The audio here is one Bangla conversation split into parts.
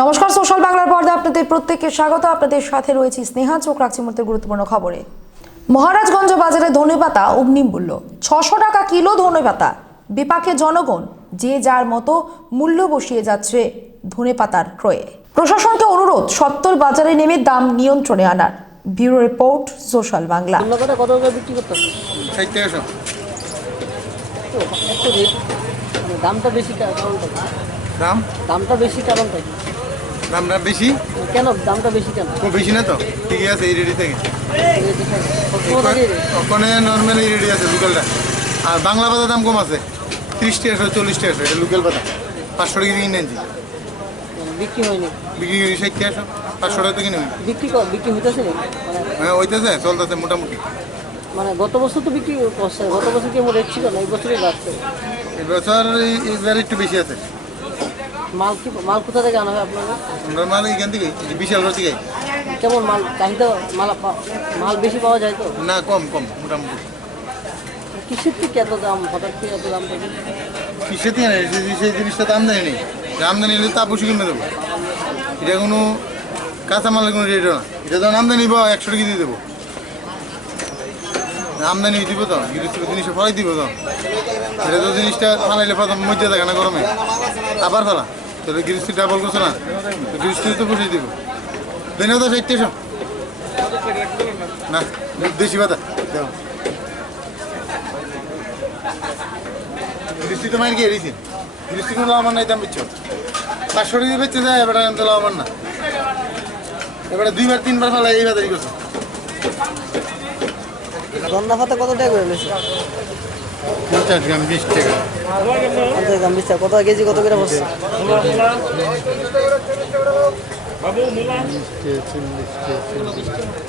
নমস্কার সোশ্যাল বাংলার পর্দা আপনাদের প্রত্যেককে স্বাগত। আপনাদের সাথে রয়েছে স্নেহা চোখ রাখছি মুহূর্তের গুরুত্বপূর্ণ খবরে। মহারাজগঞ্জ বাজারে ধনেপাতা অগ্নি মূল্য। ছশো টাকা কিলো ধনেপাতা বিপাকে জনগণ যে যার মতো মূল্য বসিয়ে যাচ্ছে ধনেপাতার ক্রয়ে। প্রশাসনকে অনুরোধ সত্তর বাজারে নেমে দাম নিয়ন্ত্রণে আনার। Bureau report social Bangla. মানে দামটা বেশি দাম? দামটা বেশি কারণটা? দামটা বেশি? কেন? দামটা বেশি কেন? খুব বেশি না তো? ঠিকই আছে এই রেডি থেকে। ওখানে নর্মাল এই রেডি আছে লোকালটা আর বাংলা পাতার দাম কম আছে। ত্রিশ টাকা চল্লিশ টাকা এটা লোকাল পাতা পাঁচশো টাকা কিনে আনছি বিক্রি হয়নি। বিক্রি করি ষাট টাকা পাঁচশো টাকা তো কিনে বিক্রি বিক্রি হইতেছে? মানে হ্যাঁ হইতেছে চলতেছে মোটামুটি। মানে গত বছর তো বিক্রি করছে। গত বছর কি রেট ছিল না? এই বছরই বাড়ছে। এবছর এবার একটু বেশি আছে। মাল কি মাল কোথা থেকে আনা হয় আপনাদের? আমরা মাল এখান থেকে বিশাল থেকে। কেমন মাল? চাহিদা মাল মাল বেশি পাওয়া যায় তো? না কম কম মোটামুটি। কিসের থেকে এত দাম? হঠাৎ এত দাম থাকে সেই- জিনিসটা আমদানি নেই। আমদানি তা বসে কিনে দেবো এটা কোনো কাঁচামালের কোনো রেটও না। এটা যখন আমদানি নিবো একশো টাকা দিয়ে দেবো। আমদানি দিব তো জিনিসটা ফলাই দিব তো। এটা তো জিনিসটা ফালাইলে প্রথম মধ্যে থাকে না গরমে। আবার ফেলা, তাহলে গৃহস্থ ডাবল করছে না? তো গৃহস্থ তো বসে দিব। দেনে তো টাকা না, দেশি পাতা, দাও। গৃহস্থ তো মাইর গিয়ে দিয়েছি গৃহস্থ কোনো লাভ নাই দাম বেচছো। পাঁচশো টাকা বেচতে যায়, এবার তো লাভ না। এবারে দুইবার, তিনবার ফেলা, এই বাজারি করছ। গন্ডা পাতা কত টাকা করে নিয়েছে পঞ্চাশ গ্রাম বিশ টাকা। পঞ্চাশ গ্রাম বিশ টাকা। কত কেজি কত করে বসছে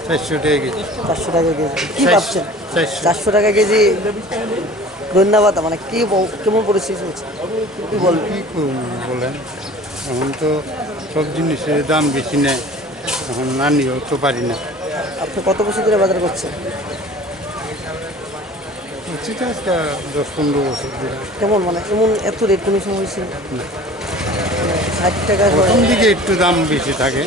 চারশো টাকা কেজি। চারশো টাকা কেজি। কি চারশো- ভাবছেন? চারশো। চারশো টাকা কেজি ধন্যবাদ মানে কি কেমন পরিস্থিতি হচ্ছে কি কী বলেন? এখন তো সব জিনিসের দাম বেশি নেয় এখন না নিয়েও তো পারি না। আপনি কত বছর ধরে বাজার করছেন? আজকে দশ পনেরো বছর কেমন মানে এমন এত রেট কোনো সময় হয়েছে ষাট টাকা প্রথম দিকে একটু দাম বেশি থাকে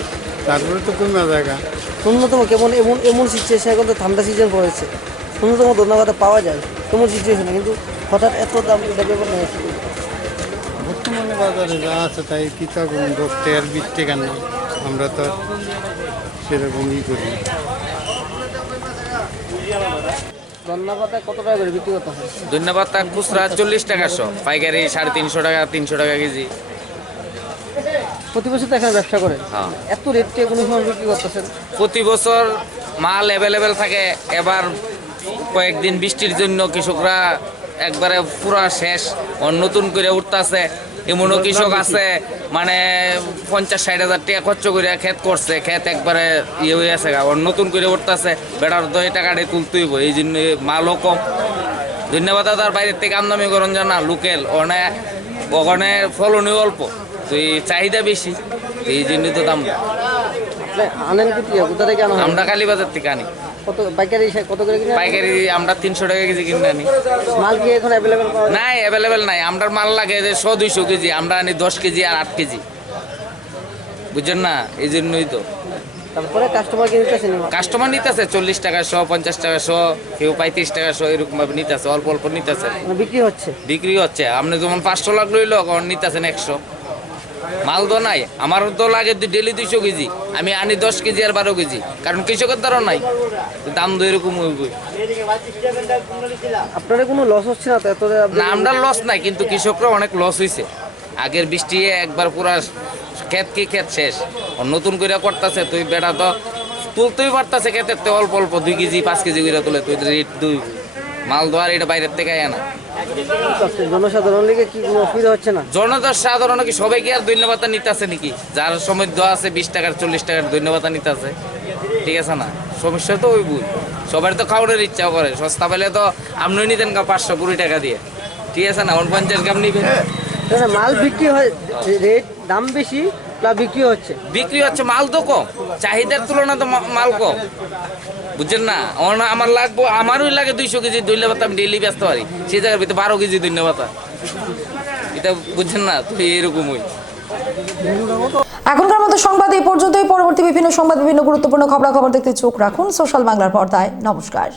তারপরে তো কমে জায়গা ন্যূনতম কেমন এমন এমন সিচুয়েশন এখন তো ঠান্ডা সিজন পড়েছে। ন্যূনতম ধন্যবাদ পাওয়া যায় তেমন সিচুয়েশনে কিন্তু হঠাৎ এত দাম এটা ব্যাপার নেই। বর্তমানে বাজারে যা আছে তাই কী তা করুন দশ টাকার বিশ টাকা নেই। আমরা তো সেরকমই করি। ধন্যবাদ কত টাকা করে বিক্রি করতে হয় ধন্যবাদ তার খুচরা চল্লিশ টাকা শো পাইকারি সাড়ে তিনশো টাকা তিনশো টাকা কেজি। প্রতি বছর তো এখানে ব্যবসা হ্যাঁ। এত রেটে কোনো সময় বিক্রি করতেছেন? প্রতি বছর মাল অ্যাভেলেবেল থাকে। এবার কয়েকদিন বৃষ্টির জন্য কৃষকরা একবারে পুরা শেষ। নতুন করে উঠতেছে এমনও কৃষক আছে মানে পঞ্চাশ ষাট হাজার টাকা খরচ করে ক্ষেত করছে ক্ষেত একবারে ইয়ে হয়ে আছে নতুন করে উঠতেছে বেটার তো এই টাকাটা তুলতেই এই জন্য মালও কম। ধন্যবাদ তার বাইরের থেকে আমদামি করেন জানা লোকেল ওখানে ওখানে ফলনই অল্প তো এই চাহিদা বেশি এই জন্যই তো দাম। দিয়ে? আমরা কালীবাজার থেকে আনি। কত পাইকারি কত করে কিনে পাইকারি আমরা তিনশো টাকা কেজি কিনে আনি। মাল কি এখন অ্যাভেলেবেল নাই অ্যাভেলেবেল নাই। আমরা মাল লাগে যে শো দুইশো কেজি আমরা আনি দশ কেজি আর আট কেজি। বুঝছেন না? এই জন্যই তো। তারপরে কাস্টমার কিনে নিতেছেন কাস্টমার নিতেছে চল্লিশ টাকা শো পঞ্চাশ টাকা শো কেউ পঁয়ত্রিশ টাকা শো এরকম ভাবে নিতেছে অল্প অল্প নিতেছে। মানে বিক্রি হচ্ছে? বিক্রি হচ্ছে। আপনি যেমন পাঁচশো লাখ লইলো নিতেছেন একশো। মাল তো নাই আমার তো লাগে ডেলি দুইশো কেজি। আমি আনি দশ কেজি আর বারো কেজি কারণ কৃষকের দ্বারা নাই। দাম তো এরকম হইবই কোনো লস হচ্ছে না তো? আমরা লস নাই কিন্তু কৃষকরা অনেক লস হয়েছে আগের বৃষ্টি একবার পুরা ক্ষেত কি ক্ষেত শেষ। নতুন করে করতেছে তুই বেটা তো তুলতেই পারতাছে ক্ষেতের তো অল্প অল্প দুই কেজি পাঁচ কেজি করে তুলে তুই রেট দুই। মাল ধোয়ার এটা বাইরের থেকে আয় না? জনসাধারণ লিগে কি কোনো অসুবিধা হচ্ছে না? জনতার সাধারণ কি সবাই কি আর ধন্যবাদ নিতেছে নাকি? যার সময় দেওয়া আছে বিশ টাকার চল্লিশ টাকার ধন্যবাদ নিতেছে। ঠিক আছে না? সমস্যা তো ওই বুঝ সবার তো খাওয়ানোর ইচ্ছা করে। সস্তা পেলে তো আপনি নিতেন কা পাঁচশো কুড়ি টাকা দিয়ে। ঠিক আছে না? উনপঞ্চাশ গ্রাম নিবেন। না, না, মাল বিক্রি হয় রেট দাম বেশি বিক্রি হচ্ছে। বিক্রি হচ্ছে মাল তো কম চাহিদার তুলনা তো মা- মাল কম। বুঝছেন না? আমার- আমার লাগবো আমারই লাগে দুইশো কেজি দৈন্য আমি ডেইলি ব্যস্ত পারি। সেই জায়গার ভিতরে বারো কেজি দৈন্য এটা বুঝছেন না? তো এরকমই। এখনকার মতো সংবাদ এই পর্যন্তই। পরবর্তী বিভিন্ন সংবাদ বিভিন্ন গুরুত্বপূর্ণ খবরাখবর দেখতে চোখ রাখুন। সোশ্যাল বাংলার পর্দায়। নমস্কার।